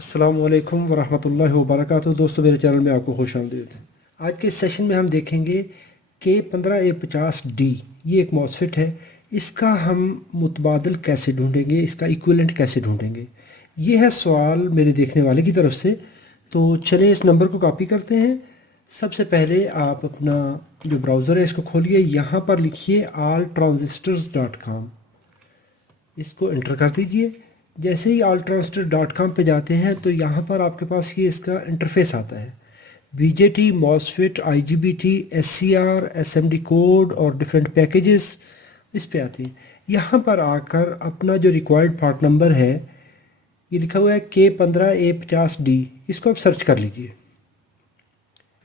अस्सलामुअलैकुम वरहमतुल्लाहि वबरकातुहू। दोस्तों, मेरे चैनल में आपको खुश आमदीद। आज के इस सेशन में हम देखेंगे K15A50D, ये एक मॉसफेट है। इसका हम मुतबादिल कैसे ढूंढेंगे, इसका इक्विवेलेंट कैसे ढूंढेंगे, ये है सवाल मेरे देखने वाले की तरफ से। तो चलिए इस नंबर को कॉपी करते हैं। सबसे पहले आप अपना जो ब्राउज़र है इसको खोलिए, यहाँ पर लिखिए alltransistors.com, इसको एंटर कर दीजिए। जैसे ही alltransistor.com पे जाते हैं तो यहाँ पर आपके पास ये इसका इंटरफेस आता है। BJT, MOSFET, IGBT, SCR, SMD code और डिफरेंट पैकेजेस इस पे आते हैं। यहाँ पर आकर अपना जो रिक्वायर्ड पार्ट नंबर है, ये लिखा हुआ है K15A50D, इसको आप सर्च कर लीजिए।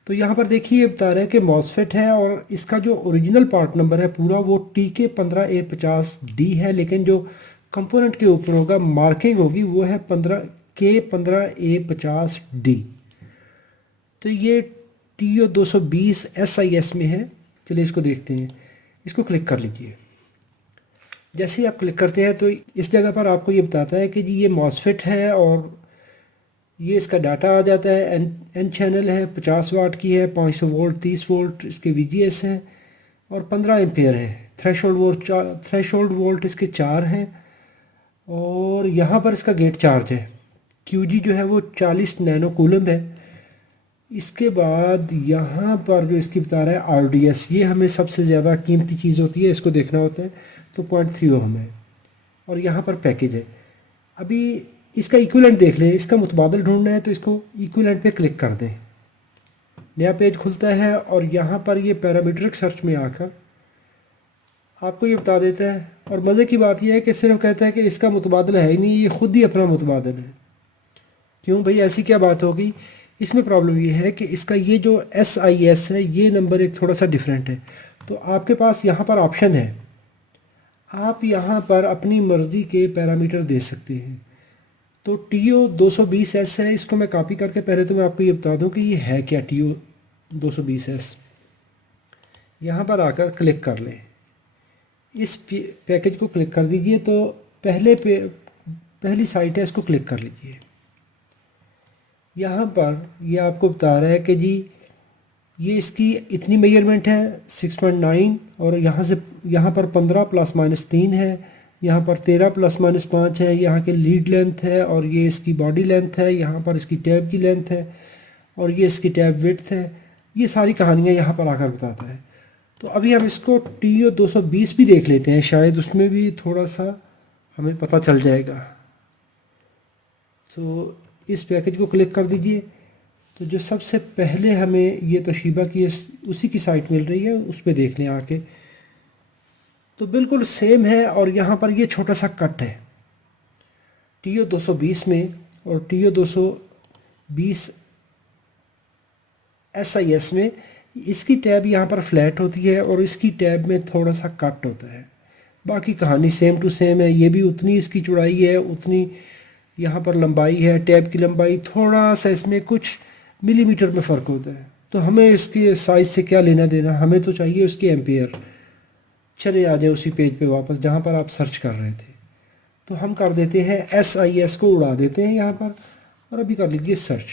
तो यहाँ पर देखिए ये बता रहा है कि मॉसफेट है और इसका जो ओरिजिनल पार्ट नंबर है पूरा वो TK15A50D है, लेकिन जो कंपोनेंट के ऊपर होगा मार्किंग होगी वो है K15A50D। तो ये TO220 SIS में है। चलिए इसको देखते हैं। इसको क्लिक कर लीजिए। जैसे ही आप क्लिक करते हैं तो इस जगह पर आपको ये बताता है कि जी ये मॉसफेट है और ये इसका डाटा आ जाता है। एन चैनल है, 50 वाट की है, 500 वोल्ट, 30 वोल्ट इसके VGS हैं और 15 एम्पेयर है। थ्रेशोल्ड वोल्ट इसके 4 हैं और यहाँ पर इसका गेट चार्ज है। QG जो है वो 40 नैनो कूलम है। इसके बाद यहाँ पर जो इसकी बता रहा है RDS, ये हमें सबसे ज़्यादा कीमती चीज़ होती है, इसको देखना होता है। तो 0.3 ओम है और यहाँ पर पैकेज है। अभी इसका इक्विवेलेंट देख लें, इसका मुतबादिल ढूंढना है तो इसको इक्विवेलेंट पे क्लिक कर दें। नया पेज खुलता है और यहाँ पर ये पैरामीट्रिक सर्च में आकर आपको ये बता देता है। और मज़े की बात यह है कि सिर्फ कहता है कि इसका मुतबादिल है ही नहीं, ये खुद ही अपना मुतबादिल है। क्यों भाई, ऐसी क्या बात होगी? इसमें प्रॉब्लम ये है कि इसका ये जो SIS है, ये नंबर एक थोड़ा सा डिफरेंट है। तो आपके पास यहाँ पर ऑप्शन है, आप यहाँ पर अपनी मर्ज़ी के पैरामीटर दे सकते हैं। तो TO220S है, इसको मैं कॉपी करके पहले तो मैं आपको ये बता दूं कि ये है क्या TO220S। यहाँ पर आकर क्लिक कर लें, इस पैकेज को क्लिक कर दीजिए। तो पहली साइट है, इसको क्लिक कर लीजिए। यहाँ पर ये आपको बता रहा है कि जी ये इसकी इतनी मेजरमेंट है 6.9 और यहाँ पर 15 ±3 है, यहाँ पर 13 ±5 है, यहाँ के लीड लेंथ है और ये इसकी बॉडी लेंथ है, यहाँ पर इसकी टैब की लेंथ है और ये इसकी टैब विड्थ है। ये सारी कहानियाँ यहाँ पर आकर बताता है। तो अभी हम इसको TO220 भी देख लेते हैं, शायद उसमें भी थोड़ा सा हमें पता चल जाएगा। तो इस पैकेज को क्लिक कर दीजिए। तो जो सबसे पहले हमें ये तोशिबा की उसी की साइट मिल रही है, उस पर देख लें आके। तो बिल्कुल सेम है और यहाँ पर ये छोटा सा कट है TO220 में और TO220 SIS में। इसकी टैब यहाँ पर फ्लैट होती है और इसकी टैब में थोड़ा सा कट होता है। बाकी कहानी सेम टू सेम है। ये भी उतनी इसकी चौड़ाई है, उतनी यहाँ पर लंबाई है। टैब की लंबाई थोड़ा सा इसमें कुछ मिलीमीटर में फ़र्क होता है। तो हमें इसके साइज़ से क्या लेना देना, हमें तो चाहिए उसके एम्पेयर। चले आ जाए उसी पेज पे वापस जहाँ पर आप सर्च कर रहे थे। तो हम कर देते हैं SIS को उड़ा देते हैं यहाँ पर और अभी कर लीजिए सर्च।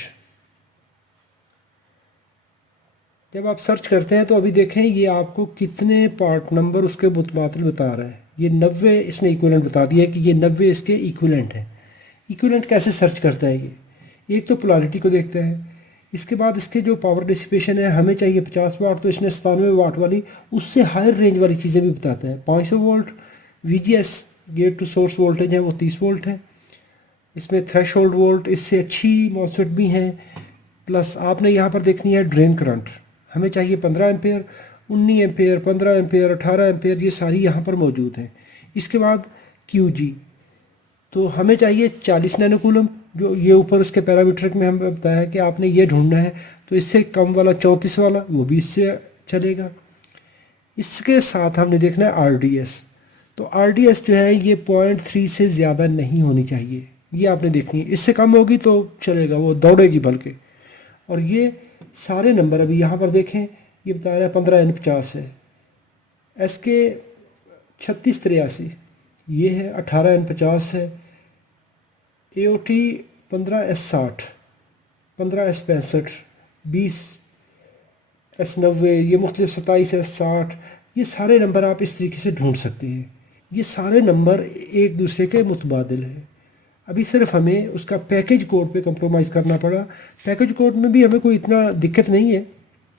जब आप सर्च करते हैं तो अभी देखें ये आपको कितने पार्ट नंबर उसके मुतबादिल बता रहा है। ये 90 इसने इक्विवेलेंट बता दिया है कि ये 90 इसके इक्विवेलेंट है। इक्विवेलेंट कैसे सर्च करता है ये? एक तो पोलैरिटी को देखता है, इसके बाद इसके जो पावर डिसिपेशन है, हमें चाहिए 50 वाट, तो इसने 97 वाट वाली उससे हायर रेंज वाली चीज़ें भी बताता है। 500 volt VGS gate to source voltage है वो 30 वोल्ट है। इसमें थ्रेशोल्ड वोल्ट इससे अच्छी मॉसफेट भी हैं। प्लस आपने यहाँ पर देखनी है ड्रेन करंट, हमें चाहिए 15 एम्पेयर, 19 एम्पेयर, 15 एम्पेयर, 18 एम्पेयर, ये सारी यहाँ पर मौजूद हैं। इसके बाद QG, तो हमें चाहिए 40 नैनो कूलम, जो ये ऊपर उसके पैरामीट्रिक में हमें बताया कि आपने ये ढूंढना है। तो इससे कम वाला 34 वाला वो भी इससे चलेगा। इसके साथ हमने देखना है RDS। तो RDS जो है ये 0.3 से ज़्यादा नहीं होनी चाहिए, ये आपने देखनी है। इससे कम होगी तो चलेगा, वो दौड़ेगी बल्कि। और ये सारे नंबर अभी यहाँ पर देखें, ये बता रहा है 15N50 है, SK 3683 ये है, 18N50 है, AOT 15S60, 15S65, 20S90, ये मुख्तलिफ 27S60, ये सारे नंबर आप इस तरीके से ढूंढ सकते हैं। ये सारे नंबर एक दूसरे के मुतबादिल हैं। अभी सिर्फ हमें उसका पैकेज कोड पे कंप्रोमाइज़ करना पड़ा। पैकेज कोड में भी हमें कोई इतना दिक्कत नहीं है।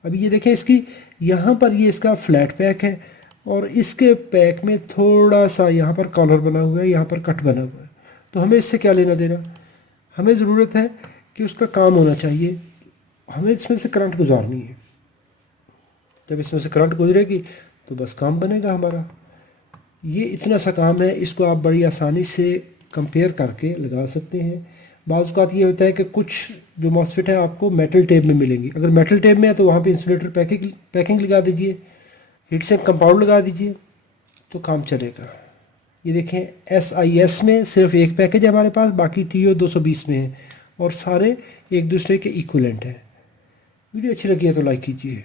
अभी ये देखें, इसकी यहाँ पर ये इसका फ्लैट पैक है और इसके पैक में थोड़ा सा यहाँ पर कॉलर बना हुआ है, यहाँ पर कट बना हुआ है। तो हमें इससे क्या लेना देना, हमें ज़रूरत है कि उसका काम होना चाहिए, हमें इसमें से करंट गुजारनी है। जब इसमें से करंट गुजरेगी तो बस काम बनेगा हमारा। ये इतना सा काम है, इसको आप बड़ी आसानी से कंपेयर करके लगा सकते हैं। बाज़ औक़ात ये होता है कि कुछ जो मॉसफेट है आपको मेटल टेप में मिलेंगी। अगर मेटल टेप में है तो वहाँ पे इंसुलेटर पैकिंग लगा दीजिए, हीट सिंक कंपाउंड लगा दीजिए, तो काम चलेगा। ये देखें, SIS में सिर्फ एक पैकेज है हमारे पास, बाकी TO 220 में है और सारे एक दूसरे के इक्वलेंट हैं। वीडियो अच्छी लगी है तो लाइक कीजिए।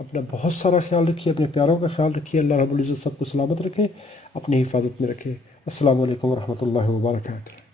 अपना बहुत सारा ख्याल रखिए, अपने प्यारों का ख्याल रखिए। अल्लाह रब्बुल इज़्ज़त सबको सलामत रखें, अपनी हिफाजत में रखें। अस्सलामु अलैकुम वरहमतुल्लाहि वबरकातुहू।